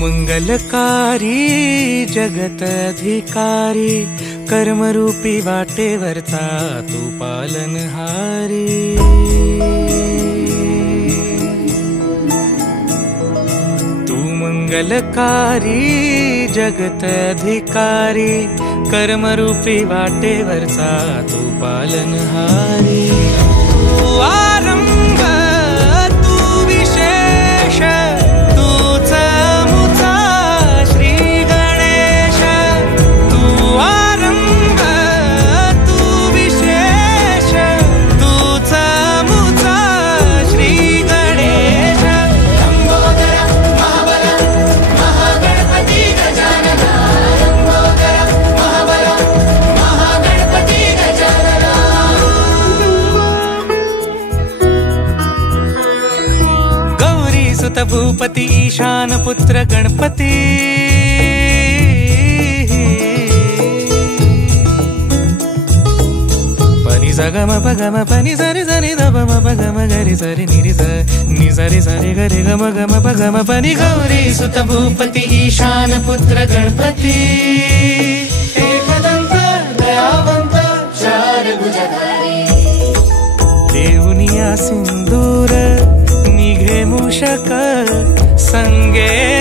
मंगलकारी जगत अधिकारी कर्मरूपी वाटेवरचा तू पालनहारी। तू मंगलकारी जगत अधिकारी कर्मरूपी वाटेवरचा तू पालनहारी। तू आरंभ तू विशेष भूपति ईशान पुत्र गणपति। पनि सगम पगम पनि सरि सरि दपम पगम गरि सरि निरि स नि सरि सरि गरि गम गम पगम पनि गौरी सुत भूपति ईशान पुत्र गणपति। एकदंत दयावंत चार भुजधारी देऊनिया सिंदूर निघे मूषक संगे